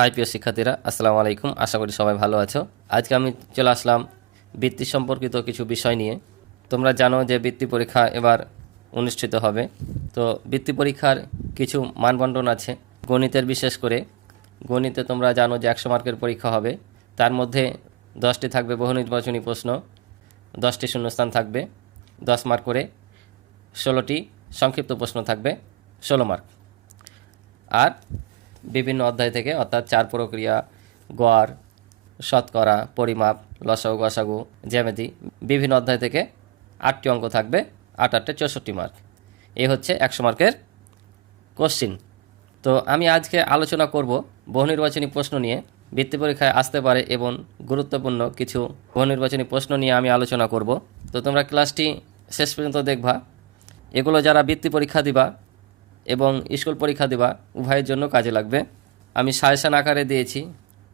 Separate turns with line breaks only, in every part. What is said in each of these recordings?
High, প্রিয় শিক্ষার্থীরা, আসসালামু আলাইকুম। আশা করি সবাই ভালো আছো। আজকে আমি চলে আসলাম বৃত্তি সম্পর্কিত কিছু বিষয় নিয়ে। তোমরা জানো যে বৃত্তি পরীক্ষা এবার অনুষ্ঠিত হবে। তো বৃত্তি পরীক্ষার কিছু মানবন্টন আছে। গণিতের বিশেষ করে। গণিতে তোমরা জানো যে একশো মার্কের পরীক্ষা হবে। তার মধ্যে দশটি থাকবে বহু নির্বাচনী প্রশ্ন, দশটি শূন্যস্থান থাকবে, দশ মার্ক করে ষোলোটি সংক্ষিপ্ত প্রশ্ন থাকবে, ষোলো মার্ক। আর বিভিন্ন অধ্যায় থেকে, অর্থাৎ চার প্রক্রিয়া গড় শতকরা, পরিমাপ, লসাগু, গসাগু, জ্যামিতি, বিভিন্ন অধ্যায় থেকে আটটি অঙ্ক থাকবে, আট আটটে চৌষট্টি মার্ক এই হচ্ছে একশো মার্কের কোশ্চিন তো আমি আজকে আলোচনা করব বহুনির্বাচনী প্রশ্ন নিয়ে। বৃত্তি পরীক্ষায় আসতে পারে এবং গুরুত্বপূর্ণ কিছু বহুনির্বাচনী প্রশ্ন নিয়ে আমি আলোচনা করব। তো তোমরা ক্লাসটি শেষ পর্যন্ত দেখবা। এগুলো যারা বৃত্তি পরীক্ষা দিবা এবং স্কুল পরীক্ষা দিবা, উভয়ের জন্য কাজে লাগবে। আমি সাজেশান আকারে দিয়েছি।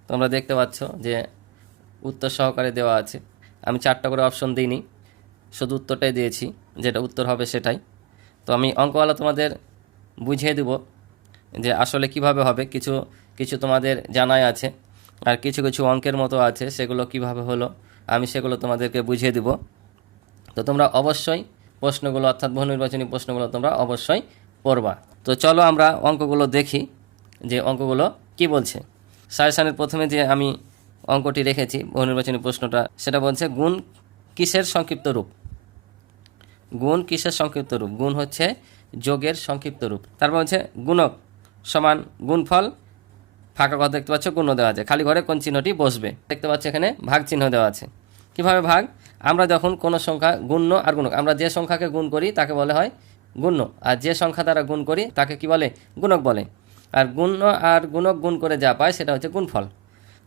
তোমরা দেখতে পাচ্ছ যে উত্তর সহকারে দেওয়া আছে। আমি চারটা করে অপশন দিইনি। শুধু উত্তরটাই দিয়েছি, যেটা উত্তর হবে সেটাই। তো আমি অঙ্কওয়ালা তোমাদের বুঝিয়ে দেব যে আসলে কীভাবে হবে। কিছু কিছু তোমাদের জানাই আছে আর কিছু কিছু অঙ্কের মতো আছে, সেগুলো কীভাবে হলো আমি সেগুলো তোমাদেরকে বুঝিয়ে দেব। তো তোমরা অবশ্যই প্রশ্নগুলো, অর্থাৎ বহু নির্বাচনী প্রশ্নগুলো তোমরা অবশ্যই পড়বা। তো চলো আমরা অঙ্কগুলো দেখি যে অঙ্কগুলো কি বলছে। সাজেশানের প্রথমে যে আমি অঙ্কটি রেখেছি বহু নির্বাচনী প্রশ্নটা, সেটা বলছে গুণ কিসের সংক্ষিপ্ত রূপ? গুণ কিসের সংক্ষিপ্ত রূপ? গুণ হচ্ছে যোগের সংক্ষিপ্ত রূপ। তারপর হচ্ছে গুণক সমান গুণফল, ফাঁকা কথা দেখতে পাচ্ছ গুণ দেওয়া আছে। খালি ঘরে কোন চিহ্নটি বসবে? দেখতে পাচ্ছ এখানে ভাগ চিহ্ন দেওয়া আছে। কীভাবে ভাগ? আমরা যখন কোনো সংখ্যা গুণ্য আর গুণক, আমরা যে সংখ্যাকে গুণ করি তাকে বলে হয় গুণ্য। আর যে সংখ্যা দ্বারা গুণ করি, তাকে কি বলে? গুণক বলে। আর গুণ্য আর গুণক গুণ করে যা পায়, সেটা হচ্ছে গুণফল।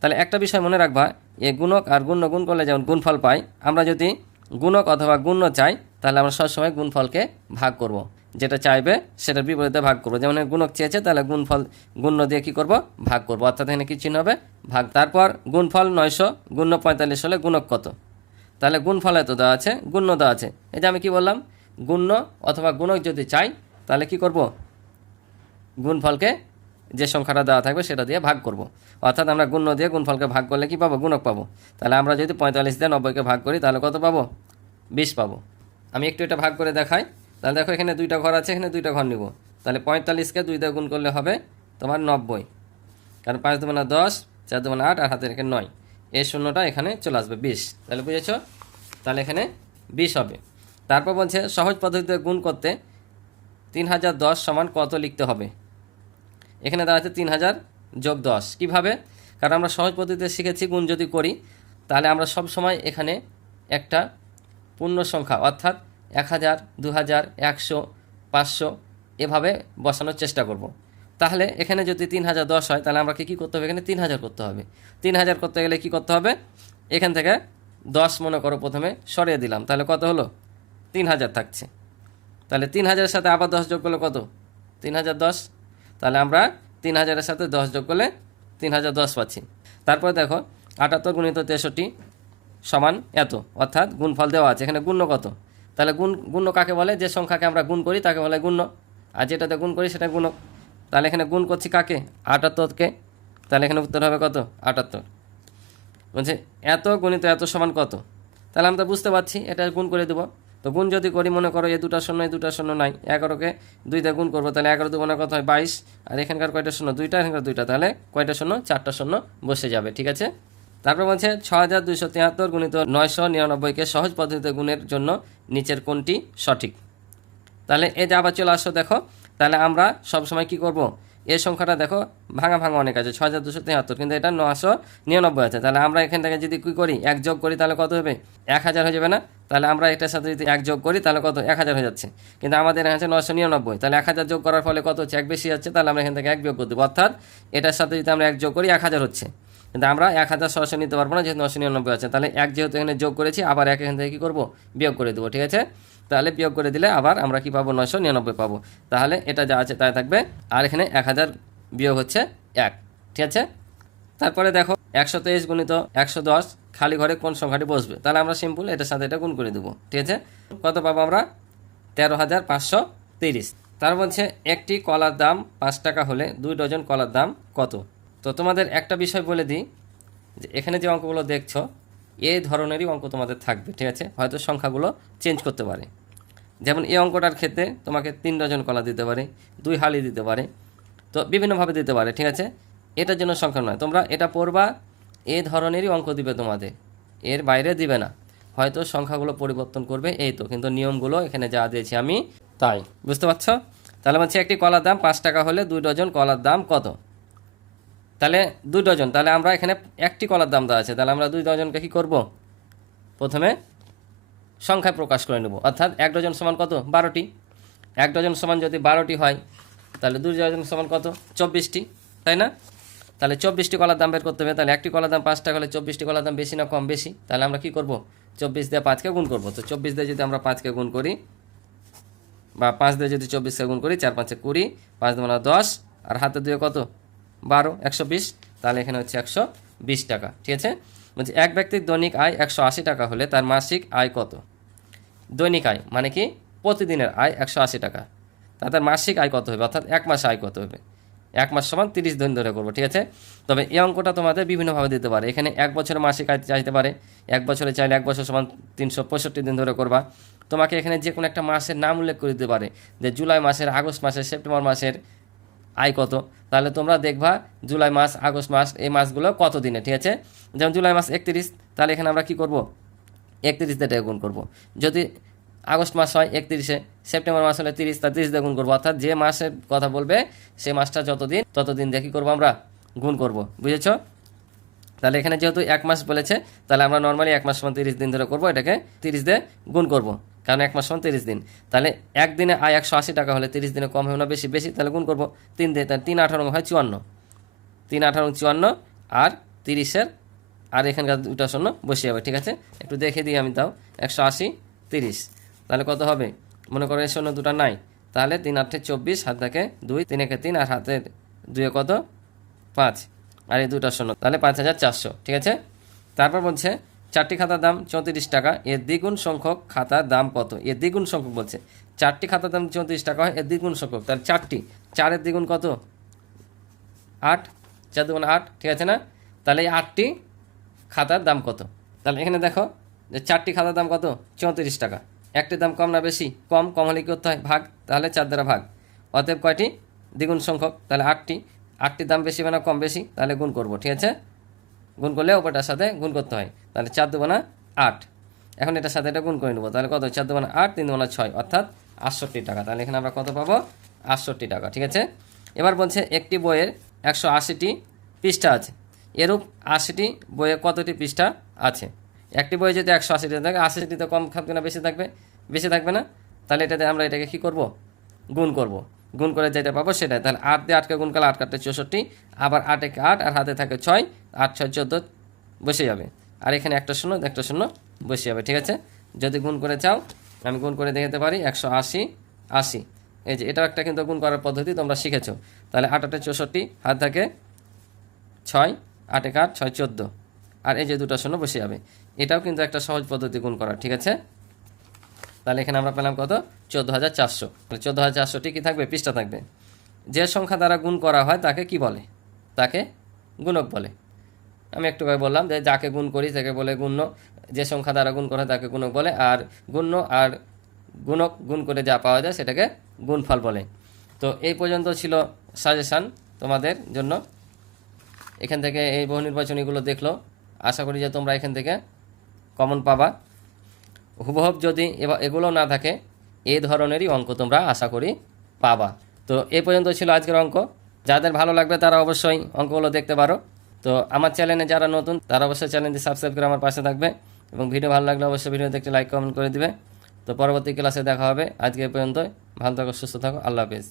তাহলে একটা বিষয় মনে রাখবা, এ গুণক আর গুণ্য গুণ করলে যেমন গুণফল পাই, আমরা যদি গুণক অথবা গুণ্য চাই, তাহলে আমরা সবসময় গুণফলকে ভাগ করব। যেটা চাইবে, সেটার বিপরীতে ভাগ করব। যেমন গুণক চেয়েছে, তাহলে গুণফল, গুণ্য দিয়ে কী করব? ভাগ করব। অর্থাৎ এখানে কি চিহ্ন হবে? ভাগ। তারপর গুণফল নয়শো, গুণ্য পঁয়তাল্লিশ হলে গুণক কত? তাহলে গুণফল এত দেওয়া আছে, গুণ্য দেওয়া আছে। এই যে আমি কি বললাম? গুণ্য অথবা গুণক যদি চাই, তাহলে কি করব? গুণফলকে যে সংখ্যাটা দেওয়া থাকবে সেটা দিয়ে ভাগ করব। অর্থাৎ আমরা গুণ্য দিয়ে গুণফলকে ভাগ করলে কি পাবো? গুণক পাবো। তাহলে আমরা যদি পঁয়তাল্লিশ দিয়ে নব্বইকে ভাগ করি, তাহলে কত পাবো? বিশ পাবো। আমি একটু এটা ভাগ করে দেখাই। তাহলে দেখো, এখানে দুইটা ঘর আছে, এখানে দুইটা ঘর নিব। তাহলে পঁয়তাল্লিশকে দুই দিয়ে গুণ করলে হবে তোমার নব্বই। কারণ পাঁচ দুমানা দশ, চার দুমানা আট, আর হাতের এখানে নয়। এই শূন্যটা এখানে চলে আসবে, বিশ। তাহলে বুঝেছ? তাহলে এখানে বিশ হবে। তারপর বলছে, সহজ পদ্ধতিতে গুণ করতে তিন হাজার দশ সমান কত লিখতে হবে? এখানে দাঁড়াচ্ছে তিন হাজার যোগ দশ। কীভাবে? কারণ আমরা সহজ পদ্ধতিতে শিখেছি, গুণ যদি করি, তাহলে আমরা সব সময় এখানে একটা পূর্ণ সংখ্যা, অর্থাৎ এক হাজার দু হাজার একশো, পাঁচশো এভাবে বসানোর চেষ্টা করব। তাহলে এখানে যদি তিন হাজার দশ হয়, তাহলে আমরা কী করতে হবে? এখানে তিন হাজার করতে হবে। তিন হাজার করতে গেলে কি করতে হবে? এখান থেকে দশ মনে করো প্রথমে সরিয়ে দিলাম। তাহলে কত হলো? তিন হাজার থাকছে। তাহলে তিন হাজারের সাথে আবার দশ যোগ করলে কত? তিন হাজার দশ। তাহলে আমরা তিন হাজারের সাথে দশ যোগ করলে তিন হাজার দশ পাচ্ছি। তারপরে দেখো, আটাত্তর গুণিত তেষট্টি সমান এত, অর্থাৎ গুণফল দেওয়া আছে। এখানে গুণ্য কত? তাহলে গুণ, গুণ্য কাকে বলে? যে সংখ্যাকে আমরা গুণ করি তাকে বলে গুণ্য। আর যেটাতে গুণ করি সেটা গুণক। তাহলে এখানে গুণ করছি কাকে? আটাত্তরকে। তাহলে এখানে উত্তর হবে কত? আটাত্তর। বলছে এত গণিত এত সমান কত? তাহলে আমরা বুঝতে পারছি, এটা গুণ করে দেবো। তো গুণ যদি করি, মনে করো এ দুটা শূন্য এই দুটা শূন্য নাই, এগারোকে দুইটা গুণ করব, তাহলে এগারো দুগুণে কত হয়? বাইশ। আর এখানকার কয়টা শূন্য? দুইটা, এখানকার দুইটা। তাহলে কয়টা শূন্য? চারটা শূন্য বসে যাবে, ঠিক আছে? তারপর বলছে ছ হাজার দুইশো তিয়াত্তর গুণিত নয়শো নিরানব্বইকে সহজ পদ্ধতিতে গুণের জন্য নিচের কোনটি সঠিক? তাহলে এ যে আবার চলে আসো, দেখো। তাহলে আমরা সবসময় কি করব? এই সংখ্যাটা দেখো, ভাঙা ভাঙা অনেক আছে ছ হাজার দুশো তিয়াত্তর কিন্তু এটা নশো নিরানব্বই আছে। তাহলে আমরা এখান থেকে যদি কী করি, এক যোগ করি, তাহলে কত হবে? এক হাজার হয়ে যাবে না? তাহলে আমরা এটার সাথে যদি এক যোগ করি, তাহলে কত? এক হাজার হয়ে যাচ্ছে। কিন্তু আমাদের এখানে আছে নশো নিরানব্বই। তাহলে এক হাজার যোগ করার ফলে কত হচ্ছে? এক বেশি যাচ্ছে তাহলে আমরা এখান থেকে এক বিয়োগ করে দেবো। অর্থাৎ এটার সাথে যদি আমরা এক যোগ করি, এক হাজার হচ্ছে। কিন্তু আমরা এক হাজার ছশো নিতে পারব না, যেহেতু নশো নিরানব্বই আছে। তাহলে এক যেহেতু এখানে যোগ করেছি, আবার এক এখান থেকে কী করব? বিয়োগ করে দেবো, ঠিক আছে? তাহলে বিয়োগ করে দিলে আবার আমরা কি পাবো? নশো নিরানব্বই পাবো। তাহলে এটা যা আছে তাই থাকবে। আর এখানে এক হাজার বিয়োগ হচ্ছে এক, ঠিক আছে? তারপরে দেখো একশো তেইশ গুণিত একশো দশ, খালি ঘরে কোন সংখ্যাটি বসবে? তাহলে আমরা সিম্পল এটার সাথে এটা গুণ করে দেবো। ঠিক আছে? কত পাবো আমরা? তেরো হাজার পাঁচশো তিরিশ। তার বলছে একটি কলার দাম পাঁচ টাকা হলে দুই ডজন কলার দাম কত? তো তোমাদের একটা বিষয় বলে দিই, যে এখানে যে অঙ্কগুলো দেখছ, এই ধরনেরই অঙ্ক তোমাদের থাকবে, ঠিক আছে? হয়তো সংখ্যাগুলো চেঞ্জ করতে পারে। যেমন এই অঙ্কটার ক্ষেত্রে তোমাকে তিন ডজন কলা দিতে পারে, দুই হালি দিতে পারে, তো বিভিন্নভাবে দিতে পারে, ঠিক আছে? এটার জন্য সংখ্যা নয়। তোমরা এটা পড়বা এই ধরনেরই অঙ্ক দিবে তোমাদের। এর বাইরে দিবে না। হয়তো সংখ্যাগুলো পরিবর্তন করবে, এই তো। কিন্তু নিয়মগুলো এখানে যা দিয়েছি আমি তাই। বুঝতে পারছ? তাহলে বলছি একটি কলার দাম পাঁচ টাকা হলে দুই ডজন কলার দাম কত? তাহলে দুই ডজন। তাহলে আমরা এখানে একটি কলার দাম দেওয়া আছে। তাহলে আমরা দুই ডজনকে কী করব? প্রথমে সংখ্যায় প্রকাশ করে নেব। অর্থাৎ এক ডজন সমান কত? বারোটি। এক ডজন সমান যদি বারোটি হয়, তাহলে দুই ডজন সমান কত? চব্বিশটি। তাই না? তাহলে চব্বিশটি কলার দাম বের করতে হবে। তাহলে একটি কলার দাম পাঁচ টাকা হলে চব্বিশটি কলার দাম বেশি না কম বেশি? তাহলে আমরা কি করব? চব্বিশ দিয়ে পাঁচকে গুণ করব? তো চব্বিশ দিয়ে যদি আমরা পাঁচকে গুণ করি, বা পাঁচ দিয়ে যদি চব্বিশকে গুণ করি, চার পাঁচে কুড়ি, পাঁচ দুগুণা দশ, আর হাতে দুয়ে কত? বারো, একশো বিশ, তাহলে এখানে হচ্ছে একশো বিশ টাকা, ঠিক আছে? বলছি, এক ব্যক্তির দৈনিক আয় একশো আশি টাকা হলে তার মাসিক আয় কত? দৈনিক আয় মানে কি? প্রতিদিনের আয় একশো আশি টাকা। তার মাসিক আয় কত হবে? অর্থাৎ এক মাসে আয় কত হবে? এক মাস সমান তিরিশ দিন ধরে করব, ঠিক আছে? তবে এই অঙ্কটা তোমাদের বিভিন্নভাবে দিতে পারে। এখানে এক বছরের মাসিক আয় চাইতে পারে। এক বছরে চাইলে এক বছর সমান তিনশো পঁয়ষট্টি দিন ধরে করবা। তোমাকে এখানে যে কোনো একটা মাসের নাম উল্লেখ করে দিতে পারে, যে জুলাই মাসের, আগস্ট মাসের, সেপ্টেম্বর মাসের আয় কত। তাহলে তোমরা দেখবা জুলাই মাস, আগস্ট মাস এই মাসগুলো কত দিনে, ঠিক আছে? যেমন জুলাই মাস একত্রিশ, তাহলে এখানে আমরা কি করব? একত্রিশ দিয়ে গুণ করব। যদি আগস্ট মাস হয়, একত্রিশে সেপ্টেম্বর মাস হলে তিরিশ, তা তিরিশ দিয়ে গুণ করব। অর্থাৎ যে মাসের কথা বলবে, সে মাসটা যতদিন, ততদিন কী করব আমরা? গুণ করব। বুঝেছ? তাহলে এখানে যেহেতু এক মাস বলেছে, তাহলে আমরা নর্মালি এক মাস সমান তিরিশ দিন ধরে করব, এটাকে তিরিশ দিয়ে গুণ করব। কারণ এক মাস সমান তিরিশ দিন। তাহলে একদিনে আয় একশো আশি টাকা হলে তিরিশ দিনে কম হবে না, বেশি বেশি, তাহলে গুণ করব তিন দিয়ে, তাহলে তিন আঠারো হয় চুয়ান্ন। তিন আঠারো চুয়ান্ন আর তিরিশের, আর এখানকার দুটা শূন্য বসে যাবে, ঠিক আছে? একটু দেখে দিই আমি তাও। একশো আশি, তিরিশ। তাহলে কত হবে? মনে করো এই শূন্য দুটা নাই। তাহলে তিন আটে চব্বিশ, হাত থাকে দুই, তিন একে তিন, আর হাতের দুয়ে কত? পাঁচ। আর এই দুটা শূন্য, তাহলে পাঁচ হাজার চারশো, ঠিক আছে? তারপর বলছে, চারটি খাতার দাম চৌত্রিশ টাকা, এর দ্বিগুণ সংখ্যক খাতার দাম কত? এর দ্বিগুণ সংখ্যক বলছে, চারটি খাতার দাম চৌত্রিশ টাকা হয়, এর দ্বিগুণ সংখ্যক, তাহলে চারটি। চারের দ্বিগুণ কত? আট। চার দুগুণ আট, ঠিক আছে না? তাহলে এই আটটি খাতার দাম কত? তাহলে এখানে দেখো যে চারটি খাতার দাম কত? চৌত্রিশ টাকা। একটির দাম কম না বেশি, কম কম হলে কী করতে হয়? ভাগ, তাহলে চার দ্বারা ভাগ। অতএব কয়টি? দ্বিগুণ সংখ্যক, তাহলে আটটি। আটটির দাম বেশি বা না কম বেশি, তাহলে গুণ করব, ঠিক আছে? গুণ করলে ওপরটার সাথে গুণ করতে হয়। তাহলে চার দুবানা আট। এখন এটার সাথে এটা গুণ করে নেব, তাহলে কত চার দুবানা আট, তিন দুবানা ছয়, অর্থাৎ আটষট্টি টাকা। তাহলে এখানে আমরা কত পাবো? আটষট্টি টাকা, ঠিক আছে? এবার বলছে একটি বইয়ের একশো আশিটি পৃষ্ঠা আছে। এরূপ আশিটি বইয়ে কতটি পৃষ্ঠা আছে? একটি বইয়ে যদি একশো আশিটি থাকে। আশিটি তো কম থাকবে না বেশি থাকবে বেশি থাকবে না। তাহলে এটাতে আমরা এটাকে কী করব? গুণ করব। গুণ করে যেটা পাবো সেটাই। তাহলে আট দিয়ে আটকে গুণ করলে আট কাটতে চৌষট্টি, আবার আট একে আট, আর হাতে থাকে ছয়, আট, ছয়, চোদ্দ বসে যাবে আর এখানে একটা শূন্য একটা শূন্য বসে যাবে ঠিক আছে? যদি গুণ করে চাও, আমি গুণ করে দেখাতে পারি, একশো আশি আশি। এই যে এটাও একটা কিন্তু গুণ করার পদ্ধতি তোমরা শিখেছো। তাহলে আট আটে চৌষট্টি, হাত থাকে ছয়, আট এক আট, ছয়, চোদ্দ। আর এই যে দুটো শূন্য বসে যাবে এটাও কিন্তু একটা সহজ পদ্ধতি গুণ করা, ঠিক আছে? তাহলে এখানে আমরা পেলাম কত? চোদ্দ হাজার চারশো। চোদ্দ হাজার চারশোটি কী থাকবে? পৃষ্ঠা থাকবে। যে সংখ্যা দ্বারা গুণ করা হয় তাকে কি বলে? তাকে গুণক বলে। আমি একটু বললাম যে যাকে গুণ করি তাকে বলে গুণ্য। যে সংখ্যা দ্বারা গুণ করা হয় তাকে গুণক বলে। আর গুণ্য আর গুণক গুণ করে যা পাওয়া যায় সেটাকে গুণফল বলে। তো এই পর্যন্ত ছিল সাজেশান তোমাদের জন্য। এখান থেকে এই বহু নির্বাচনীগুলো দেখল। আশা করি যে তোমরা এখান থেকে কমন পাবা। হুবহব যদি এগুলো না থাকে এই ধরনেরই অঙ্ক তোমরা আশা করি পাবা। তো এ পর্যন্ত ছিল আজকের অঙ্ক। যাদের ভালো লাগবে তারা অবশ্যই অঙ্কগুলো দেখতে পারো। তো আমার চ্যানেলে যারা নতুন, তারা অবশ্যই চ্যানেলটি সাবস্ক্রাইব করে আমার পাশে থাকবে এবং ভিডিও ভালো লাগলে অবশ্যই ভিডিওতে একটি লাইক কমেন্ট করে দিবে। তো পরবর্তী ক্লাসে দেখা হবে। আজকে পর্যন্ত ভালো থাকো, সুস্থ থাকো। আল্লাহ হাফিজ।